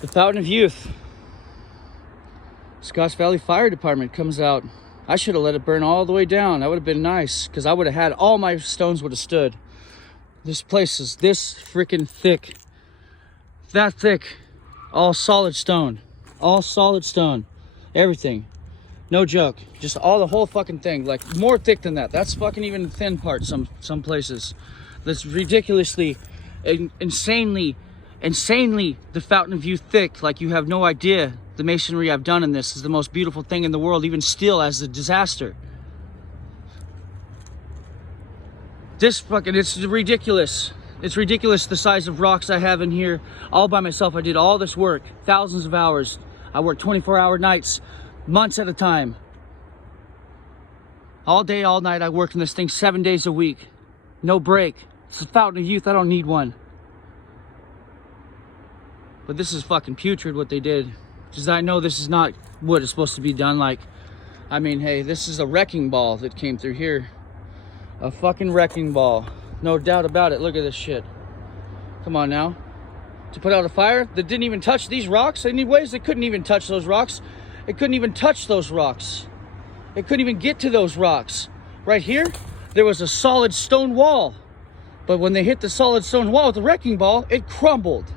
The Fountain of Youth. Scotts Valley Fire Department comes out. I should have let it burn all the way down. That would have been nice, because I would have had all my stones would have stood. This place is this freaking thick. That thick. All solid stone. All solid stone. Everything. No joke. Just all the whole fucking thing. Like more thick than that. That's fucking even the thin part some places. That's ridiculously, insanely the Fountain of Youth thick. Like you have no idea. The masonry I've done in this is the most beautiful thing in the world, even still as a disaster. This fucking, it's ridiculous. It's ridiculous the size of rocks I have in here all by myself. I did all this work, thousands of hours. I worked 24-hour nights, months at a time. All day, all night, I worked on this thing 7 days a week. No break. It's the Fountain of Youth, I don't need one. But this is fucking putrid what they did. Because I know this is not what it's supposed to be done. Like, I mean, hey, this is a wrecking ball that came through here. A fucking wrecking ball. No doubt about it. Look at this shit. Come on now. To put out a fire that didn't even touch these rocks. Anyways, they couldn't even touch those rocks. It couldn't even touch those rocks. It couldn't even get to those rocks. Right here, there was a solid stone wall. But when they hit the solid stone wall with the wrecking ball, it crumbled.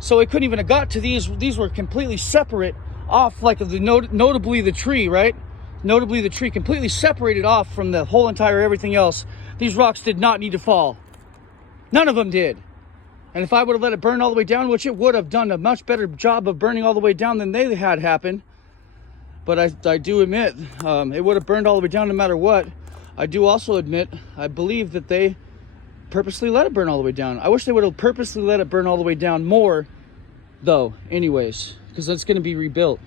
So it couldn't even have got to these. These were completely separate off, like notably the tree, right? Notably the tree, completely separated off from the whole entire everything else. These rocks did not need to fall. None of them did. And if I would have let it burn all the way down, which it would have done a much better job of burning all the way down than they had happen. But I do admit, it would have burned all the way down no matter what. I do also admit, I believe that they purposely let it burn all the way down. I wish they would have purposely let it burn all the way down more, though, anyways, because it's going to be rebuilt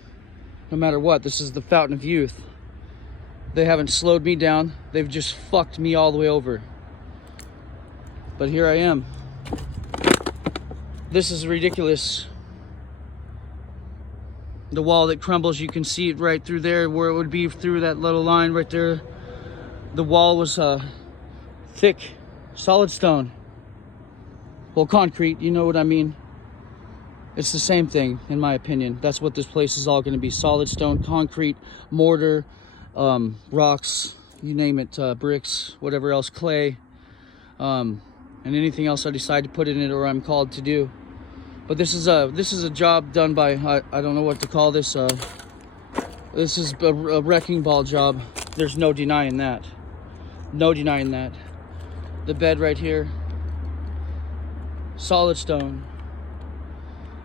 no matter what. This is the Fountain of Youth. They haven't slowed me down. They've just fucked me all the way over. But here I am. This is ridiculous. The wall that crumbles, you can see it right through there where it would be through that little line right there. The wall was thick, solid stone. Well, concrete, you know what I mean. It's the same thing, in my opinion. That's what this place is all going to be. Solid stone, concrete, mortar, rocks, you name it, bricks, whatever else, clay, and anything else I decide to put in it or I'm called to do. But this is a job done by, I don't know what to call this. This is a wrecking ball job. There's no denying that. No denying that. The bed right here, solid stone.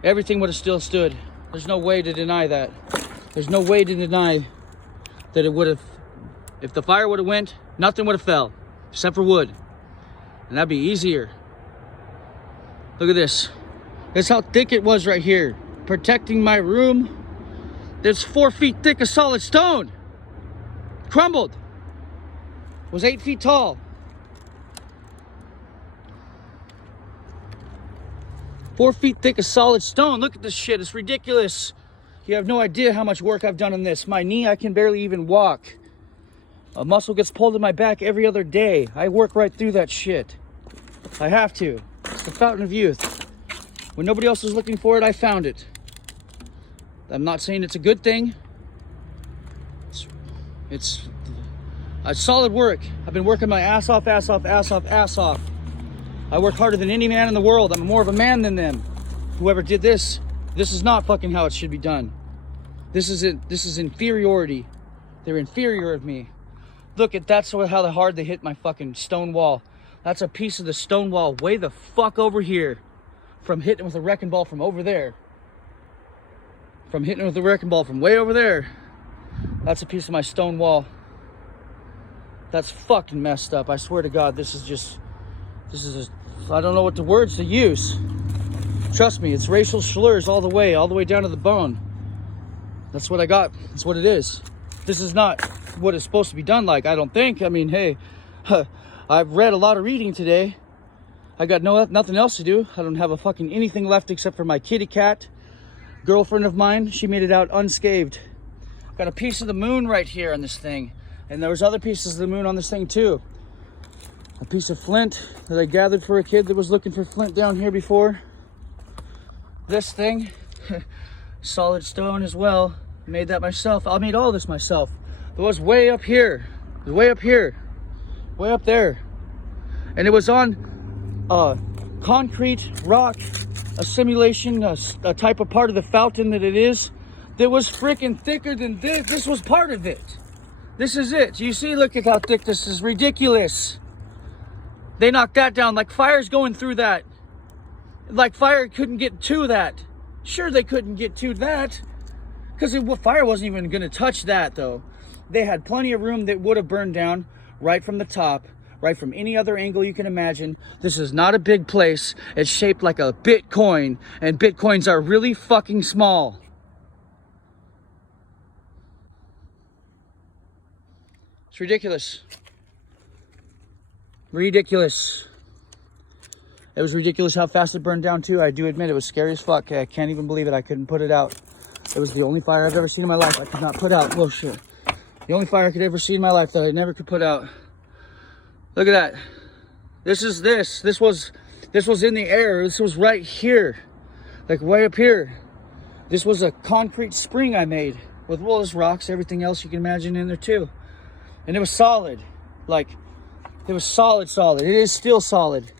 Everything would have still stood. There's no way to deny that. There's no way to deny that it would have, if the fire would have went, nothing would have fell, except for wood. And that'd be easier. Look at this. That's how thick it was right here. Protecting my room. It's 4 feet thick of solid stone. Crumbled. Was 8 feet tall. 4 feet thick of solid stone. Look at this shit. It's ridiculous. You have no idea how much work I've done on this. My knee, I can barely even walk. A muscle gets pulled in my back every other day. I work right through that shit. I have to. It's the Fountain of Youth. When nobody else was looking for it, I found it. I'm not saying it's a good thing. It's solid work. I've been working my ass off, ass off, ass off, ass off. I work harder than any man in the world. I'm more of a man than them. Whoever did this, this is not fucking how it should be done. This is inferiority. They're inferior of me. Look at that's how hard they hit my fucking stone wall. That's a piece of the stone wall way the fuck over here from hitting with a wrecking ball from over there. From hitting with a wrecking ball from way over there. That's a piece of my stone wall. That's fucking messed up. I swear to God, this is I don't know what the words to use. Trust me, it's racial slurs all the way down to the bone. That's what I got. That's what it is. This is not what it's supposed to be done like, I don't think. I mean, hey, I've read a lot of reading today. I got nothing else to do. I don't have a fucking anything left except for my kitty cat. Girlfriend of mine, she made it out unscathed. Got a piece of the moon right here on this thing. And there was other pieces of the moon on this thing too. A piece of flint that I gathered for a kid that was looking for flint down here before. This thing, Solid stone as well. Made that myself. I made all this myself. It was way up here. It was way up here. Way up there. And it was on concrete, rock, a simulation, a type of part of the fountain that it is. That was freaking thicker than this. This was part of it. This is it. You see, look at how thick this is. Ridiculous. They knocked that down. Like fire's going through that. Like fire couldn't get to that. Sure, they couldn't get to that. Because fire wasn't even going to touch that, though. They had plenty of room that would have burned down right from the top. Right from any other angle you can imagine. This is not a big place. It's shaped like a Bitcoin. And Bitcoins are really fucking small. It's ridiculous. Ridiculous. It was ridiculous how fast it burned down too. I do admit it was scary as fuck. I can't even believe it. I couldn't put it out. It was the only fire I've ever seen in my life I could not put out. Whoa, shit. The only fire I could ever see in my life that I never could put out. Look at that. This was in the air. This was right here. Like way up here. This was a concrete spring I made with walls, rocks, everything else you can imagine in there too. And it was solid. Like, it was solid. It is still solid.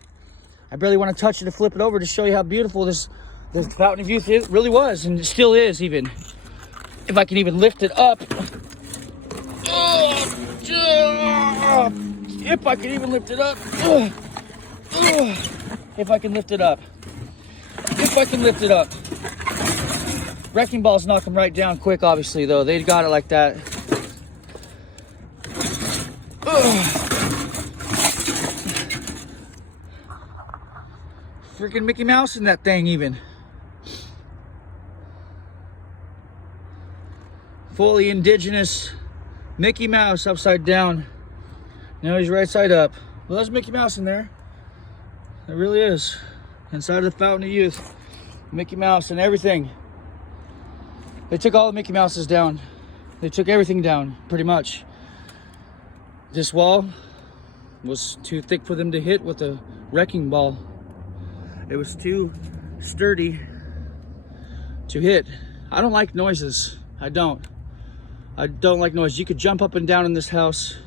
I barely want to touch it to flip it over to show you how beautiful this Fountain of Youth really was, and it still is even. If I can even lift it up. If I can even lift it up. If I can lift it up. If I can lift it up. Wrecking balls knock them right down quick, obviously, though. They got it like that. Freaking Mickey Mouse in that thing even. Fully indigenous Mickey Mouse upside down. Now he's right side up. Well, there's Mickey Mouse in there. It really is. Inside of the Fountain of Youth. Mickey Mouse and everything. They took all the Mickey Mouses down. They took everything down, pretty much. This wall was too thick for them to hit with a wrecking ball. It was too sturdy to hit. I don't like noises. I don't like noise. You could jump up and down in this house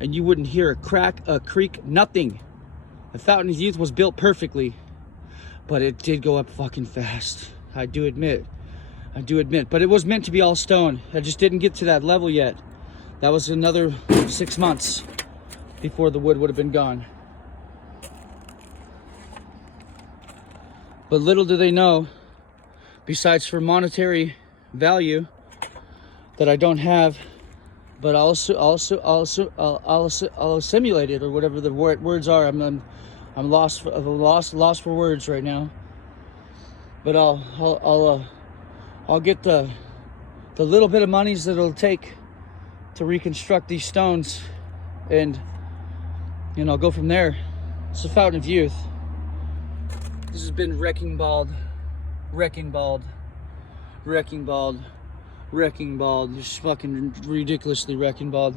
and you wouldn't hear a crack, a creak, nothing. The Fountain of Youth was built perfectly, but it did go up fucking fast. I do admit. But it was meant to be all stone. I just didn't get to that level yet. That was another 6 months before the wood would have been gone. But little do they know, besides for monetary value that I don't have, but I'll assimilate it, or whatever the words are. I'm lost for words right now. But I'll get the little bit of monies that it'll take to reconstruct these stones, and go from there. It's the Fountain of Youth. This has been wrecking balled, just fucking ridiculously wrecking balled.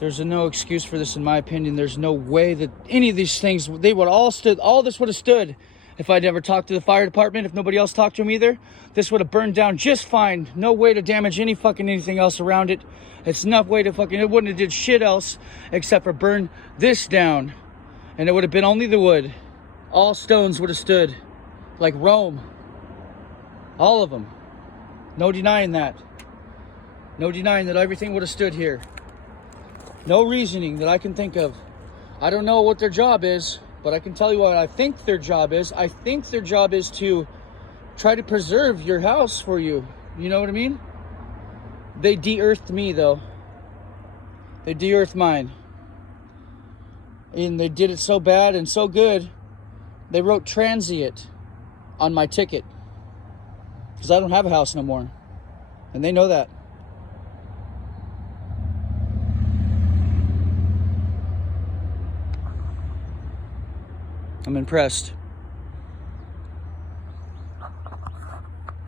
There's no excuse for this in my opinion. There's no way that any of these things, all this would have stood if I'd ever talked to the fire department, if nobody else talked to them either. This would have burned down just fine. No way to damage anything else around it. It's enough way to it wouldn't have did shit else except for burn this down. And it would have been only the wood. All stones would have stood like Rome. All of them. No denying that. No denying that everything would have stood here. No reasoning that I can think of. I don't know what their job is, but I can tell you what I think their job is. I think their job is to try to preserve your house for you. You know what I mean? They de-earthed me, though. They de-earthed mine. And they did it so bad and so good, they wrote transient on my ticket. Because I don't have a house no more. And they know that. I'm impressed.